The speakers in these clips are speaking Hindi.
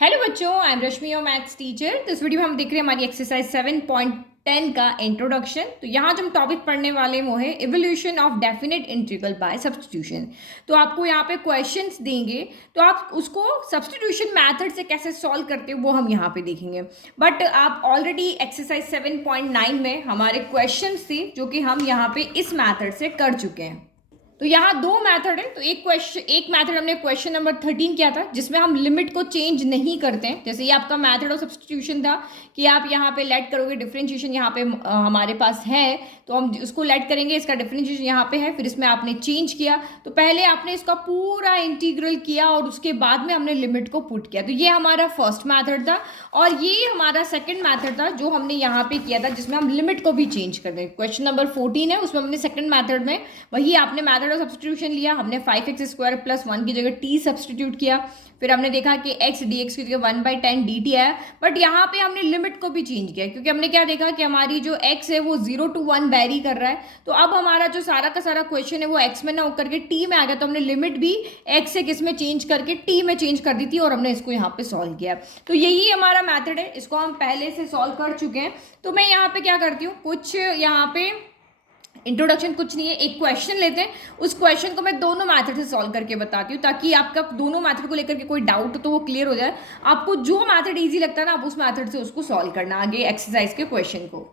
हेलो बच्चों, I am Rashmi your maths teacher. तो इस वीडियो में हम देख रहे हैं हमारी एक्सरसाइज 7.10 का इंट्रोडक्शन। तो यहाँ जो हम टॉपिक पढ़ने वाले हैं वो है evolution of definite integral by substitution. तो आपको यहाँ पे क्वेश्चंस देंगे, तो आप उसको सब्स्टिट्यूशन मेथड से कैसे सॉल्व करते हो वो हम यहाँ पे देखेंगे। बट आप ऑलरेडी एक्सरसाइज 7.9 में हमारे क्वेश्चंस थे जो कि हम यहाँ पे इस मैथड से कर चुके हैं। तो यहाँ दो मेथड है। तो एक मेथड हमने क्वेश्चन नंबर 13 किया था जिसमें हम लिमिट को चेंज नहीं करते हैं। जैसे ये आपका मेथड ऑफ सब्स्टिट्यूशन था कि आप यहाँ पे लेट करोगे, डिफरेंशिएशन यहाँ पे हमारे पास है तो हम उसको लेट करेंगे, इसका डिफरेंशिएशन यहाँ पे है, फिर इसमें आपने चेंज किया। तो पहले आपने इसका पूरा इंटीग्रल किया और उसके बाद में हमने लिमिट को पुट किया। तो ये हमारा फर्स्ट मैथड था और ये हमारा सेकेंड मैथड था जो हमने यहाँ पे किया था जिसमें हम लिमिट को भी चेंज कर दें। क्वेश्चन नंबर 14 है, उसमें हमने सेकेंड मैथड में वही आपने मैथड सब्स्टिट्यूशन लिया। हमने 5x² + 1 की जगह t सब्स्टिट्यूट किया। फिर हमने देखा कि x dx की जगह 1/10 dt आया। बट यहाँ पे हमने लिमिट को भी चेंज किया क्योंकि हमने क्या देखा कि हमारी जो x है वो 0 to 1 वेरी कर रहा है। तो अब हमारा जो सारा का सारा क्वेश्चन है वो x में ना होकर के t में आ गया। तो हमने लिमिट भी x से किस में चेंज करके t में चेंज कर दी थी और हमने इसको यहाँ पे सॉल्व किया। तो यही हमारा मैथड है, इसको हम पहले से सॉल्व कर चुके हैं। तो मैं यहाँ पे क्या करती हूँ, कुछ यहाँ पे इंट्रोडक्शन कुछ नहीं है, एक क्वेश्चन लेते हैं, उस क्वेश्चन को मैं दोनों मैथड से सॉल्व करके बताती हूँ ताकि आपका दोनों मैथड को लेकर के कोई डाउट हो तो वो क्लियर हो जाए। आपको जो मैथड इजी लगता है ना आप उस मैथड से उसको सॉल्व करना आगे एक्सरसाइज के क्वेश्चन को।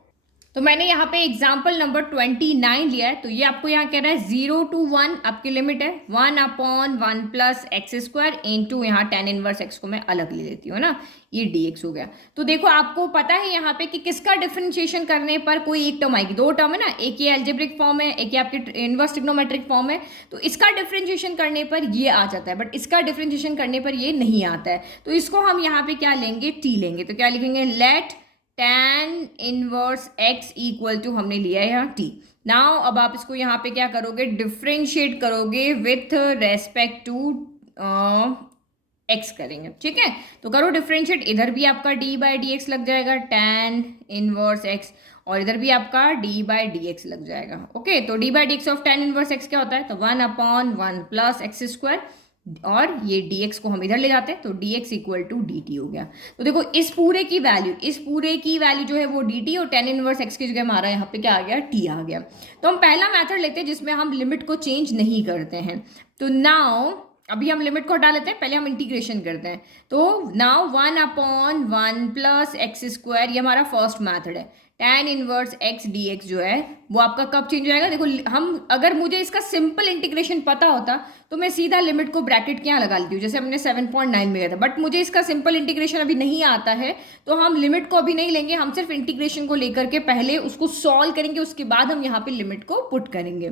तो मैंने यहाँ पे एग्जाम्पल नंबर 29 लिया है। तो ये आपको यहाँ कह रहा है 0 to 1 आपकी लिमिट है 1/1 + x² इंटू यहाँ tan इनवर्स x को मैं अलग ले लेती हूँ ना, ये dx हो गया। तो देखो आपको पता है यहाँ पे कि किसका डिफरेंशिएशन करने पर कोई एक टर्म आएगी, दो टर्म है ना, एक ये एल्जेब्रिक फॉर्म है, एक ये आपकी इनवर्स ट्रिग्नोमेट्रिक फॉर्म है। तो इसका डिफरेंशिएशन करने पर ये आ जाता है बट इसका डिफरेंशिएशन करने पर ये नहीं आता है। तो इसको हम यहाँ पे क्या लेंगे, t लेंगे। तो क्या लिखेंगे, let tan inverse x equal to हमने लिया है यहाँ t। नाउ अब आप इसको यहाँ पे क्या करोगे, डिफ्रेंशिएट करोगे विथ रेस्पेक्ट टू x करेंगे, ठीक है। तो करो डिफ्रेंशिएट, इधर भी आपका d/dx लग जाएगा tan इनवर्स x और इधर भी आपका d/dx लग जाएगा। ओके, तो d/dx of tan inverse x क्या होता है, तो 1/1 + x² और ये dx को हम इधर ले जाते हैं तो dx इक्वल टू dt हो गया। तो देखो इस पूरे की वैल्यू जो है वो dt और tan इनवर्स x की जगह हमारा यहाँ पे क्या आ गया, t आ गया। तो हम पहला मेथड लेते हैं जिसमें हम लिमिट को चेंज नहीं करते हैं। तो नाउ अभी हम लिमिट को हटा लेते हैं, पहले हम इंटीग्रेशन करते हैं। तो नाउ 1/1 + x² ये हमारा फर्स्ट मैथड है। tan इनवर्स x dx जो है वो आपका कब चेंज हो जाएगा, देखो हम अगर मुझे इसका सिंपल इंटीग्रेशन पता होता तो मैं सीधा लिमिट को ब्रैकेट के यहाँ लगा लेती हूँ जैसे हमने 7.9 में किया था। बट मुझे इसका सिंपल इंटीग्रेशन अभी नहीं आता है तो हम लिमिट को अभी नहीं लेंगे, हम सिर्फ इंटीग्रेशन को लेकर के पहले उसको सॉल्व करेंगे, उसके बाद हम यहाँ पे लिमिट को पुट करेंगे।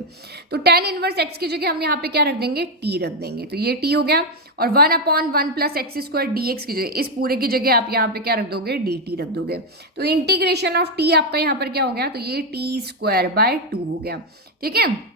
तो tan इनवर्स x की जगह हम यहाँ पे क्या रख देंगे, t रख देंगे। तो ये t हो गया और 1/1 + x² dx की जगह इस पूरे की जगह आप यहाँ पे क्या रख दोगे, dt रख दोगे। तो इंटीग्रेशन ऑफ t आपका यहाँ पर क्या हो गया, तो ये t²/2 हो गया, ठीक है।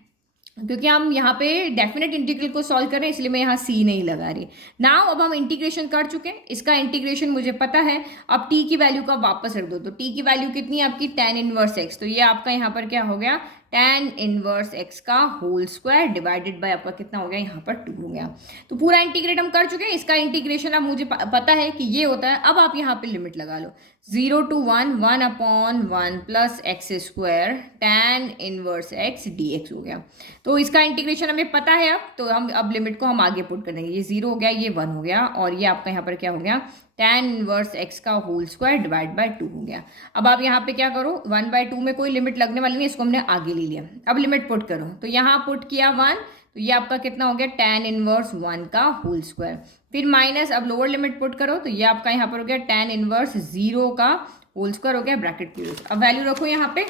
क्योंकि हम यहाँ पे डेफिनेट इंटीग्रल को सॉल्व कर रहे हैं इसलिए मैं यहाँ c नहीं लगा रही। नाउ अब हम इंटीग्रेशन कर चुके हैं, इसका इंटीग्रेशन मुझे पता है। अब t की वैल्यू का वापस रख दो। तो t की वैल्यू कितनी है आपकी, tan इनवर्स x। तो ये आपका यहाँ पर क्या हो गया, tan इनवर्स x का होल स्क्वायर डिवाइडेड बाय आपका कितना हो गया, यहाँ पर 2 हो गया। तो पूरा इंटीग्रेट हम कर चुके हैं, इसका इंटीग्रेशन अब मुझे पता है कि ये होता है। अब आप यहाँ पे लिमिट लगा लो, 0 to 1 1/1 + x² tan inverse x dx हो गया। तो इसका इंटीग्रेशन हमें पता है। अब तो हम अब लिमिट को हम आगे पुट कर देंगे, ये 0 हो गया, ये 1 हो गया और ये आपका यहाँ पर क्या हो गया, tan इनवर्स x का होल स्क्वायर डिवाइड बाय 2 हो गया। अब आप यहाँ पे क्या करो, 1/2 में कोई लिमिट लगने वाली नहीं, इसको हमने आगे ले लिया। अब लिमिट पुट करो, तो यहाँ पुट किया 1, तो ये आपका कितना हो गया, tan इनवर्स 1 का होल स्क्वायर। फिर माइनस, अब लोअर लिमिट पुट करो तो ये आपका यहाँ पर हो गया tan इनवर्स 0 का होल स्क्वायर हो गया ब्रैकेट क्लोज। अब वैल्यू रखो यहाँ पे,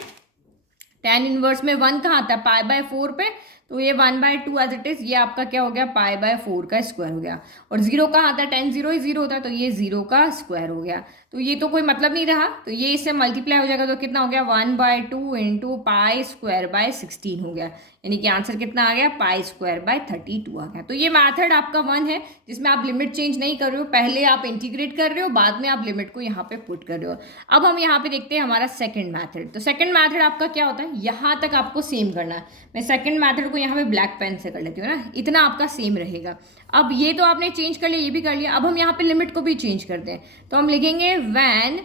tan इनवर्स में 1 कहाँ आता है, π/4 पे, तो ये 1/2 एज इट इज, ये आपका क्या हो गया, π/4 का स्क्वायर हो गया। और 0 कहाँ आता है, tan 0 ही 0 होता है तो ये 0 का स्क्वायर हो गया। तो ये तो कोई मतलब नहीं रहा, तो ये इससे मल्टीप्लाई हो जाएगा तो कितना हो गया, 1/2 इंटू π² हो गया। यानी कि आंसर कितना आ गया, π²/32 आ गया। तो ये मैथड आपका 1 है जिसमें आप लिमिट चेंज नहीं कर रहे हो, पहले आप इंटीग्रेट कर रहे हो, बाद में आप लिमिट को यहाँ पे पुट कर रहे हो। अब हम यहाँ पे देखते हैं हमारा सेकंड मैथड। तो सेकंड मैथड आपका क्या होता है, यहाँ तक आपको सेम करना है। मैं सेकंड मैथड को यहाँ पे ब्लैक पेन से कर लेती हूँ ना, इतना आपका सेम रहेगा। अब ये तो आपने चेंज कर लिया, ये भी कर लिया, अब हम यहाँ पे लिमिट को भी चेंज करते हैं। तो हम लिखेंगे व्हेन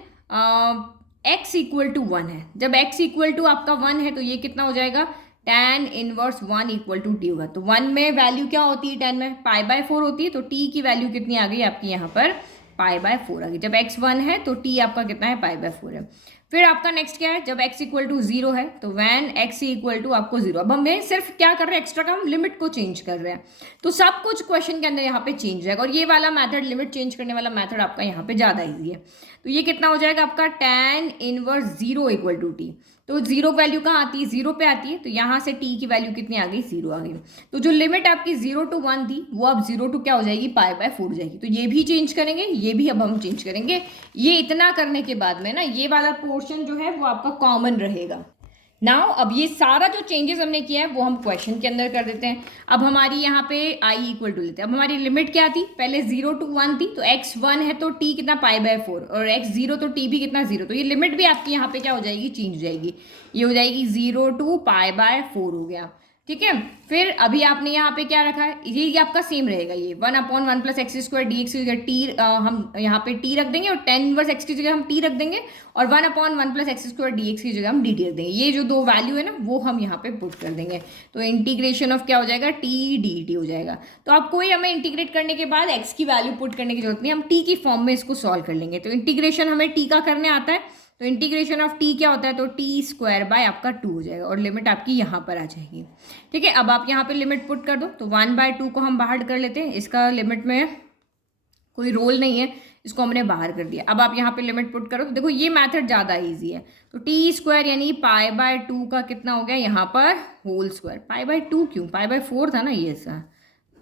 x इक्वल टू 1 है। जब x इक्वल टू आपका 1 है तो ये कितना हो जाएगा, tan inverse 1 equal to t होगा। तो 1 में वैल्यू क्या होती है, 10 में π/4 होती है, तो t की वैल्यू कितनी आ गई आपकी यहाँ पर, π/4 आ गई। जब x 1 है तो t आपका कितना है, π/4 है। फिर आपका नेक्स्ट क्या है, जब x इक्वल टू 0 है तो वैन x इक्वल टू आपको 0। अब हमें सिर्फ क्या कर रहे हैं, एक्स्ट्रा का हम लिमिट को चेंज कर रहे हैं, तो सब कुछ क्वेश्चन के अंदर यहाँ पे चेंज हो जाएगा। और ये वाला मेथड, लिमिट चेंज करने वाला मेथड आपका यहाँ पे ज़्यादा ईजी है। तो ये कितना हो जाएगा आपका, tan inverse 0 equal to T. तो 0 वैल्यू कहाँ आती है, 0 पे आती है, तो यहाँ से t की वैल्यू कितनी आ गई, 0 आ गई। तो जो लिमिट आपकी 0 to 1 थी वो अब 0 to क्या हो जाएगी, π/4 हो जाएगी। तो ये भी चेंज करेंगे, ये भी अब हम चेंज करेंगे। ये इतना करने के बाद में ना ये वाला पोर्शन जो है वो आपका कॉमन रहेगा। नाउ अब ये सारा जो चेंजेस हमने किया है वो हम क्वेश्चन के अंदर कर देते हैं। अब हमारी यहाँ पे i इक्वल टू लेते हैं। अब हमारी लिमिट क्या थी, पहले 0 to 1 थी, तो x 1 है तो t कितना, π/4, और x 0 तो t भी कितना, 0। तो ये लिमिट भी आपकी यहाँ पे क्या हो जाएगी, चेंज हो जाएगी। ये हो जाएगी 0 to π/4 हो गया, ठीक है। फिर अभी आपने यहाँ पे क्या रखा है, ये आपका सेम रहेगा, ये 1/1 + x² dx की जगह t हम यहाँ पे t रख देंगे, और tan इनवर्स x की जगह हम t रख देंगे, और 1/1 + x² dx की जगह हम dt रख देंगे। ये जो दो वैल्यू है ना वो हम यहाँ पे पुट कर देंगे। तो इंटीग्रेशन ऑफ क्या हो जाएगा, t dt हो जाएगा। तो अब कोई हमें इंटीग्रेट करने के बाद x की वैल्यू पुट करने की जरूरत नहीं, हम t की फॉर्म में इसको सॉल्व कर लेंगे। तो इंटीग्रेशन हमें t का करने आता है, तो इंटीग्रेशन ऑफ t क्या होता है, तो t² आपका 2 हो जाएगा, और लिमिट आपकी यहाँ पर आ जाएगी, ठीक है। अब आप यहाँ पे लिमिट पुट कर दो, तो 1/2 को हम बाहर कर लेते हैं, इसका लिमिट में कोई रोल नहीं है, इसको हमने बाहर कर दिया। अब आप यहाँ पे लिमिट पुट करो, तो देखो ये मेथड ज़्यादा ईजी है। तो t² यानी π/2 का कितना हो गया यहाँ पर, होल स्क्वायर। π/2 क्यों, π/4 था ना ये सा,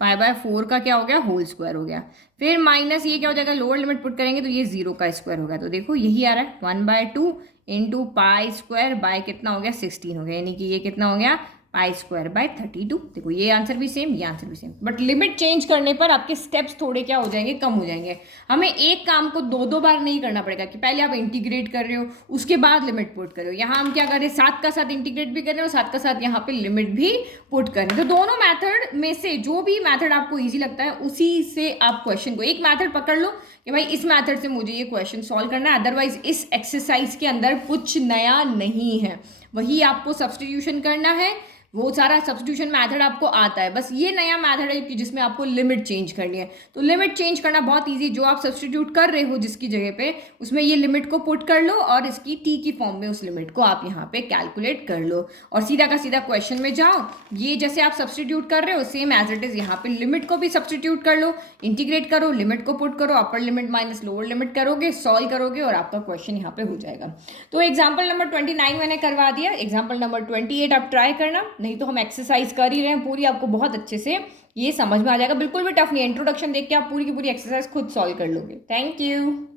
π/4 का क्या हो गया, होल स्क्वायर हो गया। फिर माइनस ये क्या हो जाएगा, लोअर लिमिट पुट करेंगे तो ये 0 का स्क्वायर होगा। तो देखो यही आ रहा है, 1/2 इंटू π² बाय कितना हो गया, 16 हो गया, यानी कि ये कितना हो गया, π² 32। देखो ये आंसर भी सेम, ये आंसर भी सेम, बट लिमिट चेंज करने पर आपके स्टेप्स थोड़े क्या हो जाएंगे, कम हो जाएंगे। हमें एक काम को दो बार नहीं करना पड़ेगा कि पहले आप इंटीग्रेट कर रहे हो उसके बाद लिमिट पुट कर रहे हो। यहाँ हम क्या कर रहे हैं, साथ का साथ इंटीग्रेट भी कर रहे हो, साथ का साथ यहाँ पे लिमिट भी पुट कर रहे हैं। तो दोनों मैथड में से जो भी मैथड आपको ईजी लगता है उसी से आप क्वेश्चन को, एक मैथड पकड़ लो कि भाई इस मैथड से मुझे ये क्वेश्चन सॉल्व करना है, अदरवाइज इस एक्सरसाइज के अंदर कुछ नया नहीं है, वही आपको सब्स्टिट्यूशन करना है, वो सारा सब्स्टिट्यूशन मेथड आपको आता है। बस ये नया मेथड है कि जिसमें आपको लिमिट चेंज करनी है। तो लिमिट चेंज करना बहुत इजी, जो आप सब्स्टिट्यूट कर रहे हो जिसकी जगह पे, उसमें ये लिमिट को पुट कर लो और इसकी t की फॉर्म में उस लिमिट को आप यहाँ पे कैलकुलेट कर लो और सीधा का सीधा क्वेश्चन में जाओ। ये जैसे आप सब्स्टिट्यूट कर रहे हो सेम एज इट इज यहाँ पे लिमिट को भी सब्स्टिट्यूट कर लो, इंटीग्रेट करो, लिमिट को पुट करो, upper limit minus lower limit करोगे, सॉल्व करोगे और आपका क्वेश्चन यहाँ पे हो जाएगा। तो एग्जाम्पल नंबर 29 मैंने करवा दिया, एग्जाम्पल नंबर 28 आप ट्राई करना, नहीं तो हम एक्सरसाइज कर ही रहे हैं पूरी, आपको बहुत अच्छे से ये समझ में आ जाएगा, बिल्कुल भी टफ नहीं है। इंट्रोडक्शन देख के आप पूरी की पूरी एक्सरसाइज खुद सॉल्व कर लोगे। Thank you.